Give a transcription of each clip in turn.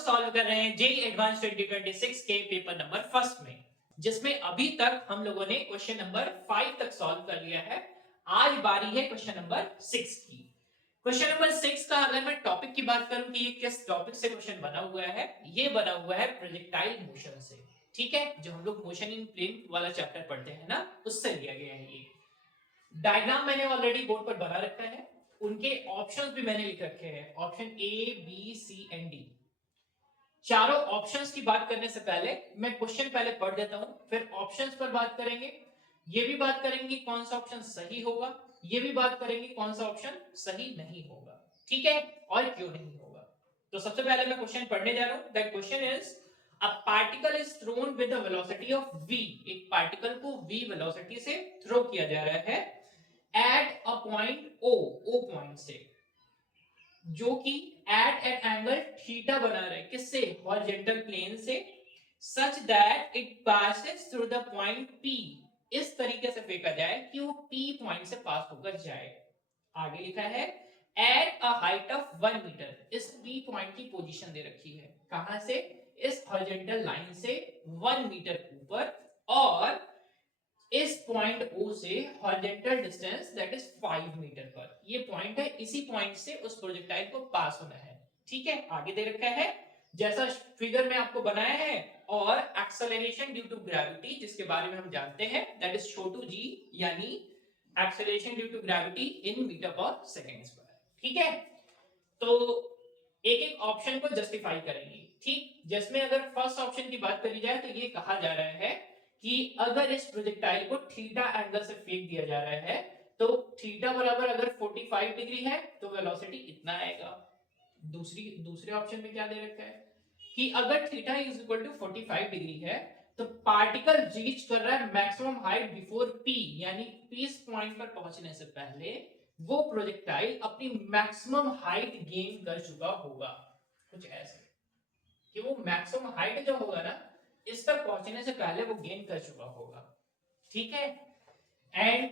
Solve कर रहे हैं जेई एडवांस 2026 के पेपर नंबर फर्स्ट में, जिसमें अभी तक हम लोगों ने क्वेश्चन नंबर 5 तक सॉल्व कर लिया है। आज बारी है क्वेश्चन नंबर 6 की। क्वेश्चन नंबर 6 का अगर मैं टॉपिक की बात करूं कि ये किस टॉपिक से क्वेश्चन बना हुआ है, ये बना हुआ है प्रोजेक्टाइल मोशन से। ठीक है, जो हम लोग मोशन इन प्लेन वाला चैप्टर पढ़ते हैं ना, उससे लिया गया है। ये डायग्राम मैंने ऑलरेडी बोर्ड पर बना रखा है, उनके ऑप्शंस भी मैंने लिख रखे हैं, option A B C and D. चारों ऑप्शंस की बात करने से पहले मैं क्वेश्चन पहले पढ़ देता हूं, फिर ऑप्शंस पर बात करेंगे। ये भी बात करेंगे कौन सा ऑप्शन सही होगा, ये भी बात करेंगे कौन सा ऑप्शन सही नहीं होगा। ठीक है, और क्यों नहीं होगा। तो सबसे पहले मैं क्वेश्चन पढ़ने जा रहा हूं। That question is a particle is throne with the velocity of v। एक पार्टिकल को v वेलोसिटी से थ्रो किया जा रहा है at a point o point से, जो कि एट एन एंगल थीटा बना रहे हैं किससे, हॉरिजॉन्टल प्लेन से, such that it passes through the point P। इस तरीके से फेंका जाए कि वो P पॉइंट से पास होकर जाए। आगे लिखा है at a height of 1 metre. इस P पॉइंट की पोजीशन दे रखी है कहां से, इस हॉरिजॉन्टल लाइन से 1 मीटर ऊपर, और इस पॉइंट O से horizontal distance that is 5 metre पर। ये पॉइंट है, इसी पॉइंट से उस प्रोजेक्टाइल को पास होना है। ठीक है, आगे दे रखा है जैसा फिगर में आपको बनाया है, और एक्सेलरेशन ड्यू टू ग्रेविटी जिसके बारे में हम जानते हैं दैट इज छोटू जी, यानी acceleration due to gravity in metre per second square. ठीक है, तो एक एक ऑप्शन को जस्टिफाई करेंगे। ठीक, जिसमें अगर फर्स्ट ऑप्शन की बात करी जाए तो ये कहा जा रहा है कि अगर इस प्रोजेक्टाइल को थीटा एंगल से फेंक दिया जा रहा है, तो थीटा बराबर अगर 45 डिग्री है तो वेलोसिटी इतना आएगा। दूसरे ऑप्शन में क्या दे रखा है कि अगर theta is equal to 45 degree है तो पार्टिकल रीच कर रहा है मैक्सिमम हाइट बिफोर पी, यानी पी पॉइंट पर पहुंचने से पहले वो प्रोजेक्टाइल अपनी मैक्सिमम हाइट गेन कर चुका होगा। कुछ ऐसे कि वो मैक्सिमम हाइट जो होगा ना, इस तक पहुंचने से पहले वो गेन कर चुका होगा। ठीक है, एंड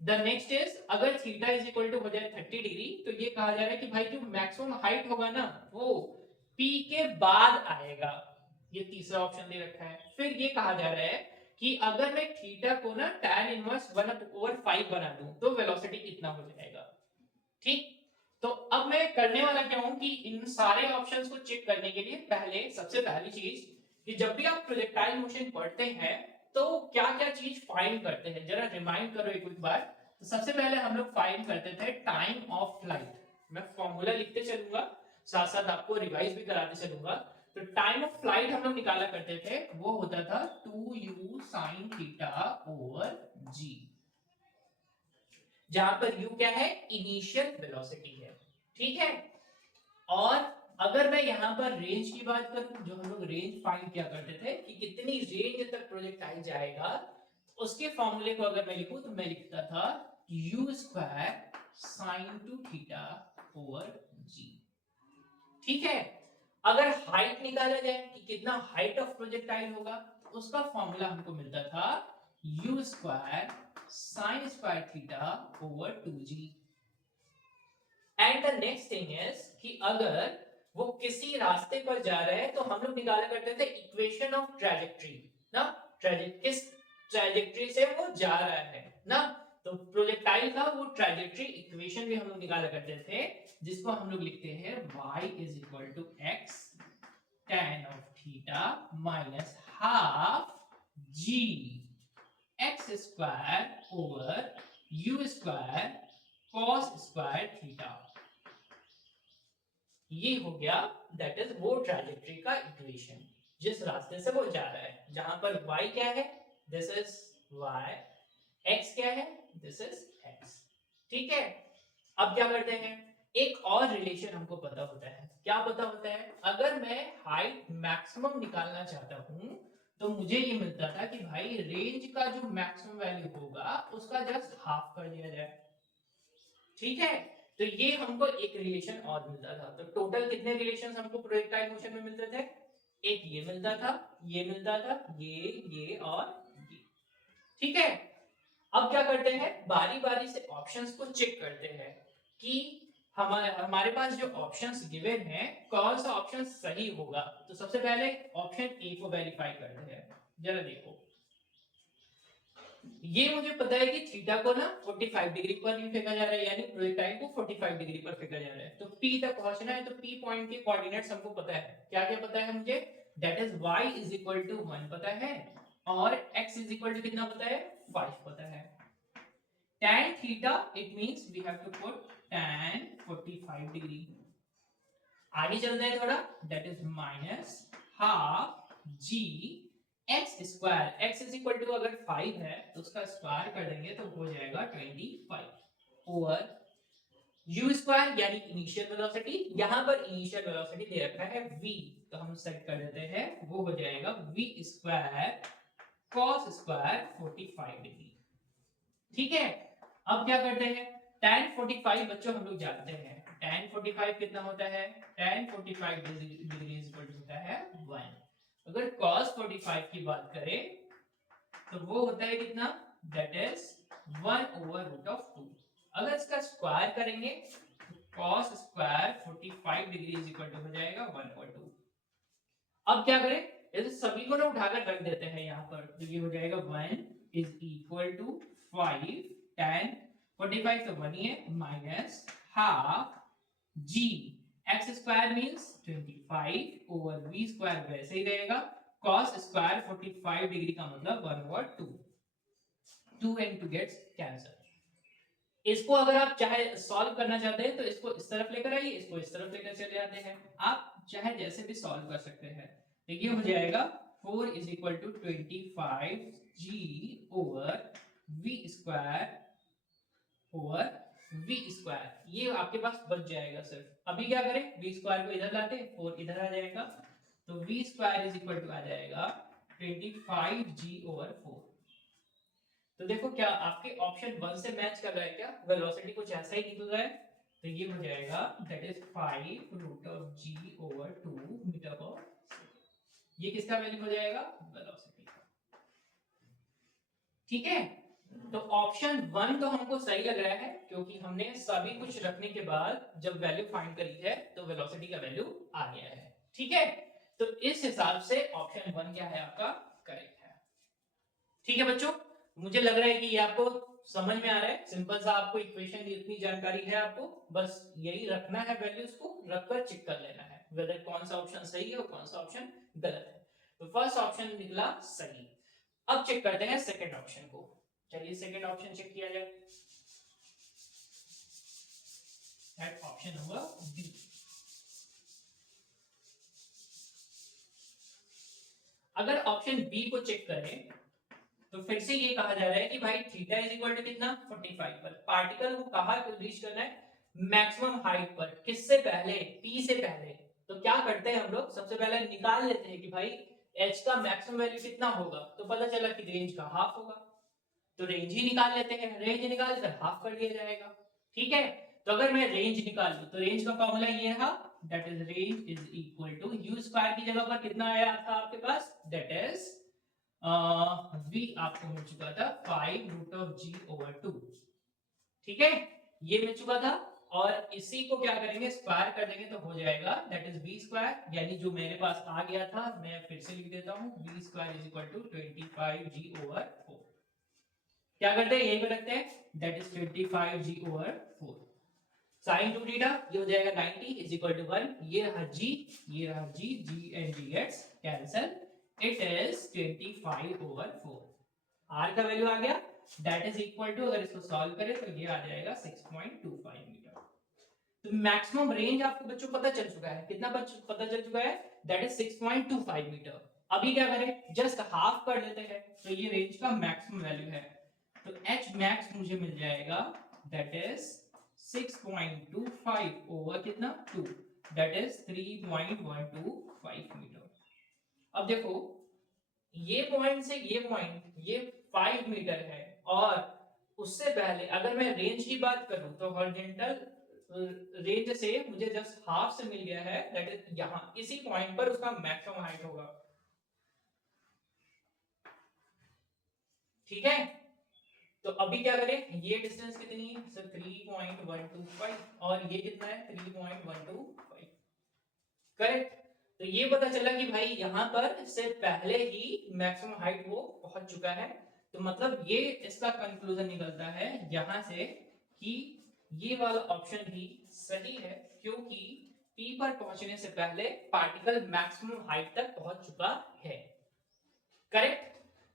द नेक्स्ट इज अगर थीटा इज इक्वल टू हो जाए 30 डिग्री, तो ये कहा जा रहा है कि भाई जो मैक्सिमम हाइट होगा ना वो P के बाद आएगा। ये तीसरा ऑप्शन दे रखा है। फिर ये कहा जा रहा है कि अगर मैं थीटा को ना tan इनवर्स 1/5 बना दूं तो वेलोसिटी इतना हो जाएगा। ठीक, तो अब मैं करने वाला क्या हूं कि इन सारे ऑप्शंस को चेक करने के लिए पहले सबसे पहली चीज कि जब भी आप प्रोजेक्टाइल मोशन पढ़ते हैं तो क्या क्या चीज फाइंड करते हैं, जरा रिमाइंड करो एक बार। तो सबसे पहले हम लोग फाइंड करते थे टाइम ऑफ फ्लाइट। मैं फॉर्मूला लिखते चलूंगा, साथ साथ आपको रिवाइज भी कराते चलूंगा। तो टाइम ऑफ फ्लाइट हम लोग निकाला करते थे, वो होता था 2u sin theta over g, जहां पर u क्या है, इनिशियल वेलोसिटी है। ठीक है, और अगर मैं यहां पर रेंज की बात करूं, जो हम लोग रेंज फाइंड किया करते थे कि कितनी रेंज तक प्रोजेक्टाइल जाएगा, उसके फॉर्मूले को अगर मैं लिखूं तो मैं लिखता था u square sine to theta over g। ठीक है, अगर हाइट निकाला जाए कि कितना हाइट ऑफ प्रोजेक्टाइल होगा, तो उसका फॉर्मूला हमको मिलता था u square sine square theta over 2g। And the next thing is कि अगर वो किसी रास्ते पर जा रहे हैं तो हम लोग निकाला करते थे इक्वेशन ऑफ ट्रैजेक्टरी ना, किस ट्रैजेक्टरी से वो जा रहा है ना, तो प्रोजेक्टाइल का वो ट्रैजेक्टरी इक्वेशन भी हम लोग निकाला करते थे, जिसको हम लोग लिखते हैं y is equal to x tan of theta minus half g x square over u square cos square theta. ये हो गया, दैट इज वो ट्रैजेक्टरी का इक्वेशन जिस रास्ते से वो जा रहा है, जहां पर y क्या है, दिस इज y, x क्या है, दिस इज x। ठीक है, अब क्या करते हैं, एक और रिलेशन हमको पता होता है। क्या पता होता है, अगर मैं हाइट मैक्सिमम निकालना चाहता हूं तो मुझे ये मिलता था कि भाई रेंज का जो मैक्सिमम वैल्यू होगा उसका जस्ट हाफ कर दिया जाए। ठीक है, तो ये हमको एक रिलेशन और मिलता था। तो टोटल कितने रिलेशंस हमको प्रोजेक्टाइल मोशन में मिलते थे, एक ये मिलता था, ये मिलता था, ये और ये। ठीक है, अब क्या करते हैं, बारी बारी से ऑप्शंस को चेक करते हैं कि हमारे पास जो ऑप्शंस गिवन है कौन सा ऑप्शन सही होगा, तो सबसे पहले ऑप्शन ए को वेरीफाई करते हैं। जरा देखो, ये मुझे पता है कि थीटा को ना 45 डिग्री पर ही फेंका जा रहा है, यानी प्रोजेक्टाइल को 45 डिग्री पर फेंका जा रहा है। तो P तक पहुंचना है, तो P पॉइंट के कोऑर्डिनेट्स हमको पता है। क्या क्या पता है मुझे? That is y is equal to 1 पता है, और x इज इक्वल टू कितना पता है? 5 पता है। tan theta it means we have to put tan 45 degree. आगे चलते हैं थोड़ा, that is minus half g x square. X is equal to अगर 5 है तो उसका स्क्वायर कर देंगे तो हो जाएगा 25 ओवर यू स्क्वायर यानी इनिशियल वेलोसिटी। यहां पर इनिशियल वेलोसिटी दे रखा है v, तो हम सेट कर देते हैं, वो हो जाएगा v square cos square 45 degree. ठीक है, अब क्या करते हैं, tan 45 बच्चों हम लोग जानते हैं, tan 45 कितना होता है? tan 45 degree is equal to होता है 1। अगर cos 45 की बात करें तो वो होता है कितना? That is 1 over root of 2। अगर इसका स्क्वायर करेंगे तो cos square 45 degree is equal to हो जाएगा 1 ओवर 2। अब क्या करें, इस सभी को ना उठाकर रख देते हैं यहाँ पर, तो ये हो जाएगा 1 इज इक्वल टू 5 tan 45 तो 1 ही है, minus half g x square means 25 over v square वैसे ही रहेगा, cos स्क्वायर 45 डिग्री का मतलब 1 ओवर 2। 2 and 2 gets cancel. इसको अगर आप चाहे सॉल्व करना चाहते हैं तो इसको इस तरफ लेकर आइए, इसको इस तरफ लेकर चले जाते हैं, आप चाहे जैसे भी सॉल्व कर सकते हैं। तो ये हो जाएगा 4 is equal to 25 g over v square over v square, ये आपके पास बच जाएगा सिर्फ। अभी क्या करें, v स्क्वायर को इधर लाते हैं, 4 इधर आ जाएगा, तो v square is equal to आ जाएगा 25 जी ओवर 4। तो देखो क्या आपके ऑप्शन 1 से मैच कर रहा है क्या? वेलोसिटी कुछ ऐसा ही निकल रहा है, तो ये हो जाएगा that is 5 root of g over 2 metre पर। ये किसका वैल्यू हो जाएगा? वेलोसिटी। ठीक है, तो ऑप्शन 1 तो हमको सही लग रहा है, क्योंकि हमने सभी कुछ रखने के बाद जब वैल्यू फाइंड करी है तो वेलोसिटी का वैल्यू आ गया है। ठीक है, तो इस हिसाब से ऑप्शन 1 क्या है आपका? करेक्ट है। ठीक है बच्चों, मुझे लग रहा है कि ये आपको समझ में आ रहा है। सिंपल सा आपको इक्वेशन की इतनी जानकारी है, आपको बस यही रखना है, वैल्यूज को रखकर चेक कर लेना है वेदर कौन सा ऑप्शन सही है और कौन सा ऑप्शन गलत है। तो फर्स्ट ऑप्शन निकला सही। अब चेक करते हैं सेकंड ऑप्शन को। चलिए सेकंड ऑप्शन चेक किया जाए, दैट ऑप्शन नंबर बी। अगर ऑप्शन बी को चेक करें तो फिर से ये कहा जा रहा है कि भाई थीटा इज इक्वल टू कितना? 45 पर। पार्टिकल को कहां रीच करना है? मैक्सिमम हाइट पर। किससे पहले? P से पहले। तो क्या करते हैं हम लोग, सबसे पहले निकाल लेते हैं कि भाई h का मैक्सिमम वैल्यू कितना होगा, तो पता चला कि रेंज का हाफ होगा, तो रेंज ही निकाल लेते हैं। रेंज निकाल कर हाफ कर दिया जाएगा। ठीक है, तो अगर मैं रेंज निकाल लूं तो रेंज का फॉर्मूला ये रहा, that is range is equal to u square की जगह पर कितना आया था आपके पास? दैट इज v आपको मिल चुका था 5 रूट ऑफ जी ओवर 2। ठीक है, ये मिल चुका था, और इसी को क्या करेंगे, स्क्वायर कर देंगे तो हो जाएगा दैट इज v स्क्वायर, यानी जो मेरे पास आ गया था मैं फिर से लिख देता हूं, v square is equal to 25 g over 4। क्या करते हैं, यही पे रखते हैं, that is 25 g over 4 sine 2 theta, ये हो जाएगा 90 इज इक्वल टू 1। ये रहा g, ये रहा g, g and g gets cancel, it is 25 over 4। r का वैल्यू आ गया, दैट इज इक्वल टू, अगर इसको सॉल्व करें तो ये आ जाएगा 6.25 मीटर। तो मैक्सिमम रेंज आपको बच्चों पता चल चुका है, कितना पता चल चुका है? That is 6.25 metre. अभी क्या करें, जस्ट हाफ कर देते हैं, तो ये रेंज का मैक्सिमम वैल्यू है, तो h मैक्स मुझे मिल जाएगा दैट इज 6.25 ओवर कितना? 2, दैट इज 3.125 मीटर। अब देखो, ये पॉइंट से ये पॉइंट ये 5 मीटर है, और उससे पहले अगर मैं रेंज की बात करूं तो हॉरिजॉन्टल रेंज से मुझे जस्ट हाफ से मिल गया है, दैट इज यहां इसी पॉइंट पर उसका मैक्सिमम हाइट होगा। ठीक है, तो अभी क्या करें, ये डिस्टेंस कितनी है सर 3.125 और ये कितना है 3.125, करेक्ट। तो ये पता चला कि भाई यहाँ पर से पहले ही मैक्सिमम हाइट वो पहुंच चुका है। तो मतलब ये इसका कंक्लूजन निकलता है यहाँ से कि ये वाला ऑप्शन भी सही है, क्योंकि P पर पहुंचने से पहले पार्टिकल मैक्सिमम हाइट तक पहुंच चुका है, करेक्ट।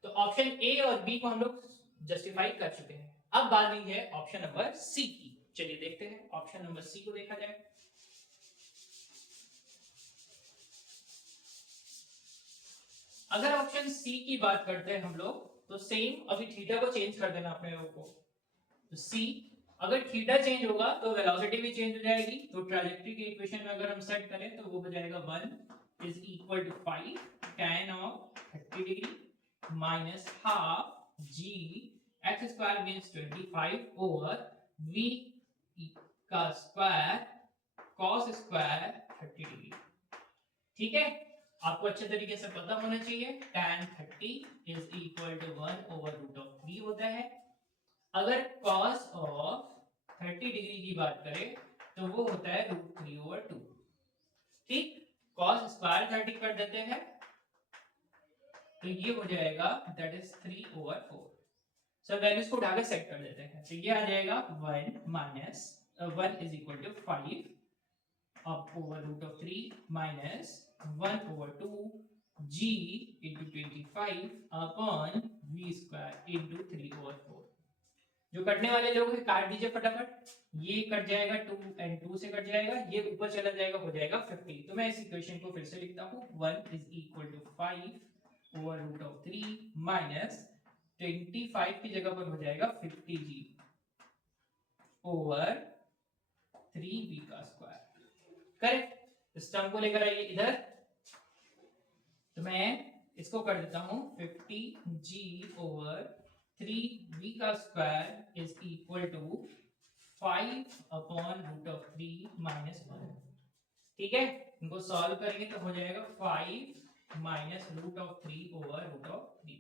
तो ऑप्शन ए और बी को हम लोग जस्टिफाई कर चुके हैं। अब बारी है ऑप्शन नंबर सी की। चलिए देखते हैं ऑप्शन नंबर सी को देखा जाए। अगर ऑप्शन सी की बात करते हैं हम लोग, तो सेम अभी थीटा को चेंज कर देना अपने लोगों को। तो सी, अगर थीटा चेंज होगा तो वेलोसिटी भी चेंज हो जाएगी। तो ट्रैजेक्टरी की इक्वेशन में अगर हम सेट करें तो वो हो जाएगा 1 is equal to 5 tan of 30 degree minus half g x square means 25 over v का स्क्वायर cos स्क्वायर 30 डिग्री। ठीक है, आपको अच्छे तरीके से पता होना चाहिए tan 30 is equal to 1 over root of 3 होता है। अगर cos ऑफ 30 डिग्री की बात करें तो वो होता है रूट 3 ओवर 2। ठीक, cos स्क्वायर 30 कर देते हैं तो ये हो जाएगा that is 3 over 4। Sir values को उठाकर सेट कर देते हैं। तो ये आ जाएगा 1 minus 1 is equal to 5 up over root of 3 minus 1 over 2 g into 25 upon v square into 3 over 4। जो कटने वाले लोग हैं काट दीजिए फटाफट। ये कट जाएगा 2 and 2 से कट जाएगा, ये ऊपर चला जाएगा, हो जाएगा 50। तो मैं इस इक्वेशन को फिर से लिखता हूँ 1 is equal to 5 over root of 3 minus 25 की जगह पर हो जाएगा 50g over 3v का स्क्वायर, करेक्ट। इस टर्म को लेकर आइए इधर, तो मैं इसको कर देता हूं 50g ओवर 3v का square is equal to 5 upon root of 3 minus 1। ठीक है, इनको सॉल्व करेंगे तो हो जाएगा 5 minus root of 3 over root of 3।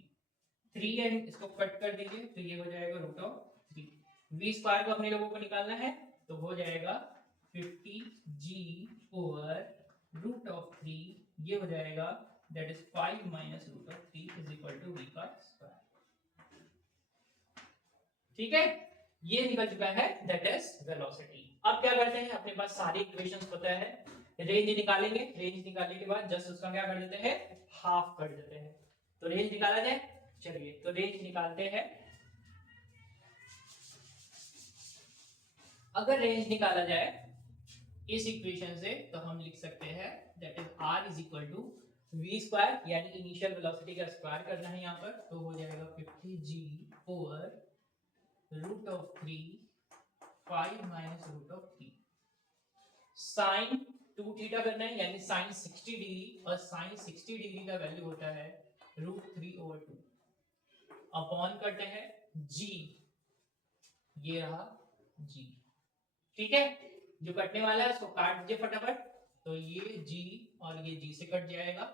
3 and इसको कट कर दीजिए तो ये हो जाएगा रूट ऑफ 3। v स्क्वायर को अपने लोगों को निकालना है तो हो जाएगा 50g ओवर रूट ऑफ 3, ये हो जाएगा that is 5 minus root of 3 is equal to v का स्क्वायर। ठीक है, ये निकल चुका है दैट इज वेलोसिटी। अब क्या करते हैं, अपने पास सारी इक्वेशंस पता है, रेंज निकालेंगे। रेंज निकालने के बाद जस्ट उसका क्या कर देते हैं, हाफ कर देते हैं। तो रेंज निकाला जाए, चलिए तो रेंज निकालते हैं। अगर रेंज निकाला जाए इस इक्वेशन से तो हम लिख सकते हैं that is r is equal to v square, यानी इनिशियल वेलोसिटी का स्क्वायर करना है यहाँ पर, तो हो जाएगा 50g over root of 3 5 minus root of 3 sine 2 theta करना है, यानी साइन 60 डिग्री, और साइन 60 डिग्री का वैल्यू होता है रूट 3 ओवर 2 अपॉन करते हैं g, ये रहा g। ठीक है, जो कटने वाला है उसको काट दीजिए फटाफट। तो ये g और ये g से कट जाएगा,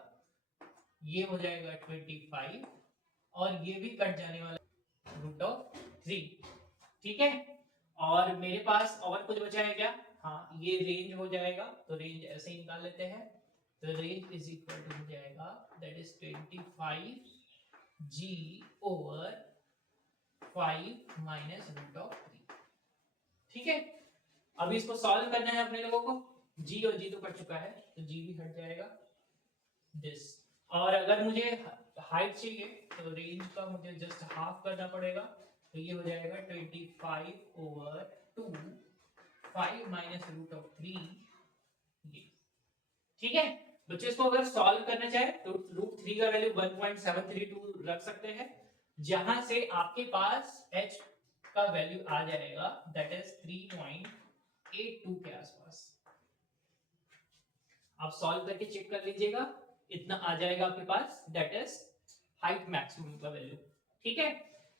ये हो जाएगा 25 और ये भी कट जाने वाला रूट ऑफ 3। ठीक है, और मेरे पास और कुछ बचा है क्या, हाँ ये रेंज हो जाएगा, तो रेंज ऐसे ही निकाल लेते हैं। तो रेंज इज इक्वल टू हो जाएगा that is 25g over 5 minus root of 3। ठीक है, अभी इसको सॉल्व करना है अपने लोगों को। g और g तो कट चुका है तो g भी हट जाएगा दिस। और अगर मुझे हाइट चाहिए तो रेंज का मुझे जस्ट हाफ करना पड़ेगा, तो ये हो जाएगा 25 ओवर 2 5 माइनस रूट ऑफ 3 ये। ठीक है, बच्चों इसको अगर सॉल्व करना चाहे तो रूट 3 का वैल्यू 1.732 रख सकते हैं, जहां से आपके पास h का वैल्यू आ जाएगा दैट इज 3.82 के आसपास। आप सॉल्व करके चेक कर लीजिएगा, इतना आ जाएगा आपके पास दैट इज हाइट मैक्सिमम का वैल्यू। ठीक है,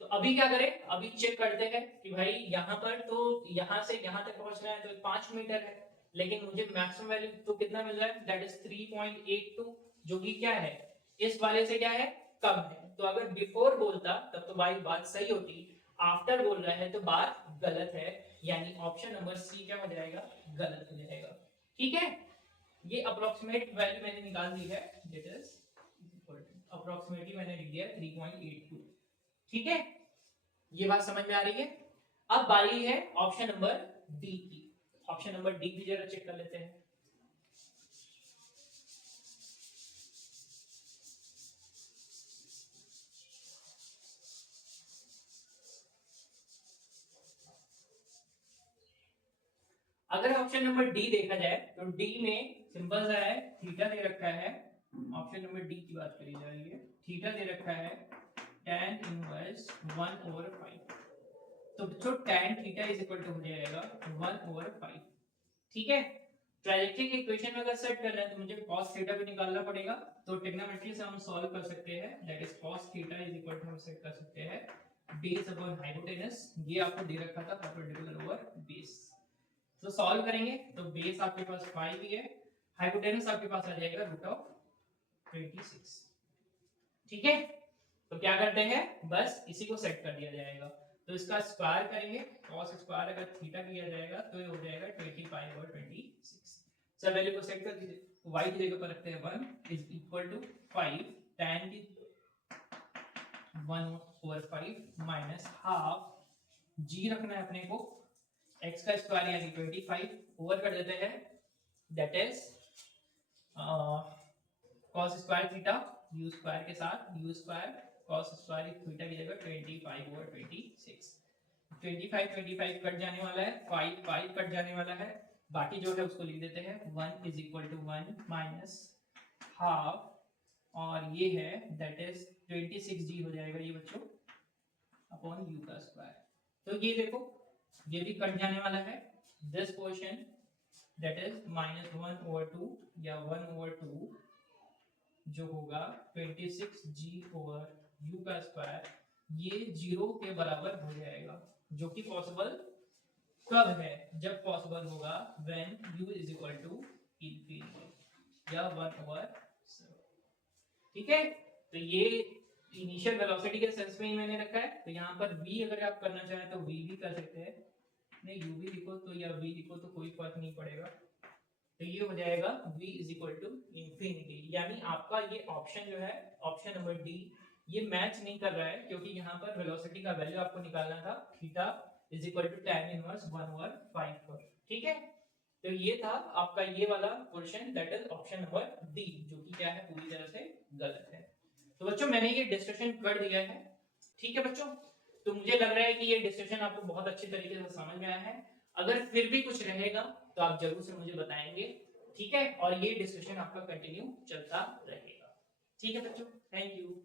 तो अभी क्या करें, अभी चेक करते हैं कि भाई यहाँ पर तो यहाँ से यहाँ तक पहुंचना है तो 5 मीटर है, लेकिन मुझे मैक्सिमम वैल्यू तो कितना मिल रहा है दैट इज 3.82, जो कि क्या है इस वाले से क्या है कम है। तो अगर बिफोर बोलता तब तो भाई बात सही होती, आफ्टर बोल रहा है तो बात गलत है, यानी ऑप्शन नंबर सी क्या हो जाएगा, गलत हो जाएगा। ठीक है, ये अप्रोक्सीमेट वैल्यू मैंने निकाल दी है, दैट इज अप्रोक्सीमेटली मैंने लिख दिया 3.82। ठीक है, ये बात समझ में आ रही है। अब बारी है ऑप्शन नंबर डी की। ऑप्शन नंबर डी भी जरा चेक कर लेते हैं। अगर ऑप्शन नंबर डी देखा जाए तो डी में सिंपल सा है, थीटा दे रखा है। ऑप्शन नंबर डी की बात करी जा रही है, थीटा दे रखा है tan इनवर्स 1/5। तो बच्चों tan थीटा इज इक्वल टू हो जाएगा 1/5। ठीक है, ट्राइजेक्ट्री के इक्वेशन में अगर सेट कर रहे हैं तो मुझे cos थीटा भी निकालना पड़ेगा। तो ट्रिग्नोमेट्री से हम सॉल्व कर सकते हैं, that is cos theta is equal to हम सेट कर सकते हैं बेस अपॉन हाइपोटेनस। ये आपको दे रखा था परपेंडिकुलर ओवर बेस। तो सॉल्व करेंगे तो बेस आपके पास 5 ही है, हाइपोटेनस आपके पास आ जाएगा √26। ठीक है, तो क्या करते हैं, बस इसी को सेट कर दिया जाएगा। तो इसका स्क्वायर करेंगे, cos स्क्वायर अगर थीटा किया जाएगा तो ये हो जाएगा 25/26। सब वैल्यू को सेट कर दीजिए। y की जगह पर रखते हैं 1 इज इक्वल टू 5 tan की 1/5 माइनस हाफ g रखना है अपने को, x का स्क्वायर यानी 25 ओवर कर देते हैं, that is cos square theta u square के साथ u square cos square theta की जगह 25/26। 25 कट जाने वाला है, 5 कट जाने वाला है, बाकी जो है उसको लिख देते हैं 1 is equal to 1 minus half, और ये है दैट इज 26g हो जाएगा ये बच्चों अपॉन u का स्क्वायर। तो ये देखो ये भी कट जाने वाला है, दिस पोर्शन दैट इज -1/2 या 1/2 जो होगा 26g ओवर u का स्क्वायर, ये 0 के बराबर हो जाएगा। जो कि पॉसिबल कब है, जब पॉसिबल होगा when u is equal to infinity या 1/7। ठीक है, तो ये इनिशियल वेलोसिटी के सेंस में ही मैंने रखा है। तो यहाँ पर v अगर आप करना चाहें तो v भी कर सकते हैं, नहीं u भी लिखो तो या v लिखो तो कोई फर्क नहीं पड़ेगा। तो ये हो जाएगा v is equal to infinity, यानी आपका ये ऑप्शन जो है ऑप्शन नंबर डी ये मैच नहीं कर रहा है, क्योंकि यहाँ पर वेलोसिटी का वैल्यू आपको निकालना था theta is equal to tan inverse 1/5 पर। ठीक है, तो ये था आपका ये वाला portion that is option number D, जो कि क्या है पूरी तरह से गलत है। तो बच्चों मैंने ये डिस्कशन कर दिया है। ठीक है बच्चों, तो मुझे लग रहा है कि ये डिस्कशन आपको बहुत अच्छी तरीके से समझ में आया है। अगर फिर भी कुछ रहेगा तो आप जरूर से मुझे बताएंगे। ठीक है, और ये डिस्कशन आपका कंटिन्यू चलता रहेगा। ठीक है बच्चों, थैंक यू।